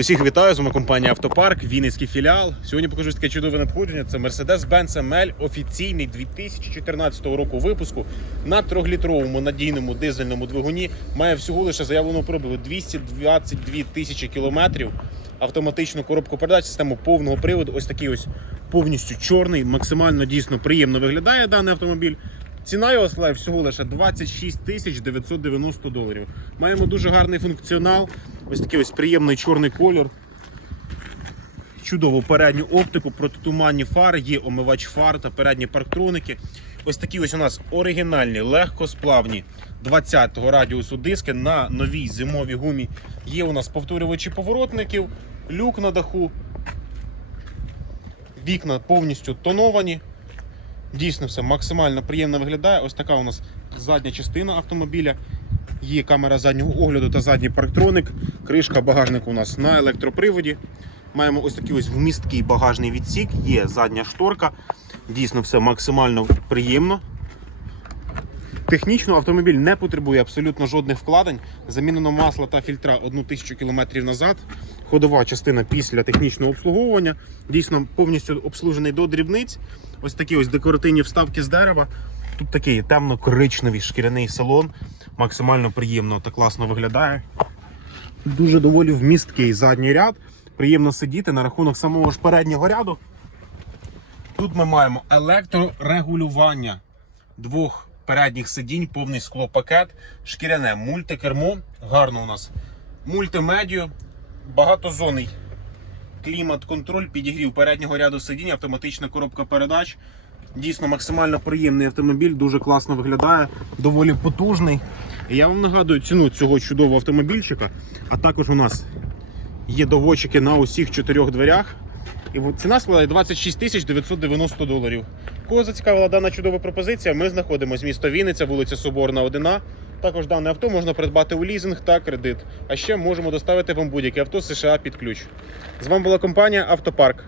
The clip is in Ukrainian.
Усіх вітаю, з вами компанія Автопарк, Вінницький філіал. Сьогодні покажу таке чудове надходження. Це Mercedes-Benz ML, офіційний 2014 року випуску на 3-літровому надійному дизельному двигуні. Має всього лише заявленого пробігу 222 тисячі кілометрів. Автоматичну коробку передач, систему повного приводу. Ось такий ось повністю чорний, максимально дійсно приємно виглядає даний автомобіль. Ціна його складає всього лише 26 тисяч 990 доларів. Маємо дуже гарний функціонал. Ось такий ось приємний чорний колір. Чудову передню оптику, протитуманні фари, є омивач фар та передні парктроники. Ось такі ось у нас оригінальні, легкосплавні 20-го радіусу диски на новій зимовій гумі. Є у нас повторювачі поворотників, люк на даху. Вікна повністю тоновані. Дійсно, все максимально приємно виглядає. Ось така у нас задня частина автомобіля. Є камера заднього огляду та задній парктроник. Кришка багажника у нас на електроприводі. Маємо ось такий ось вмісткий багажний відсік, є задня шторка. Дійсно, все максимально приємно. Технічно автомобіль не потребує абсолютно жодних вкладень. Замінено масло та фільтра 1000 км назад. Ходова частина після технічного обслуговування. Дійсно повністю обслужений до дрібниць. Ось такі ось декоративні вставки з дерева. Тут такий темно-коричневий шкіряний салон. Максимально приємно та класно виглядає. Дуже доволі вмісткий задній ряд. Приємно сидіти на рахунок самого ж переднього ряду. Тут ми маємо електрорегулювання двох передніх сидінь, повний склопакет, шкіряне мультикермо. Гарно у нас мультимедію, багатозонний клімат-контроль, підігрів переднього ряду сидінь, автоматична коробка передач. Дійсно максимально приємний автомобіль, дуже класно виглядає, доволі потужний. І я вам нагадую ціну цього чудового автомобільчика. А також у нас є доводчики на усіх чотирьох дверях. І ціна складає 26 тисяч 990 доларів. Кого зацікавила дана чудова пропозиція, ми знаходимося місто Вінниця, вулиця Соборна, 1. Також дане авто можна придбати у лізинг та кредит. А ще можемо доставити вам будь-яке авто США під ключ. З вами була компанія Автопарк.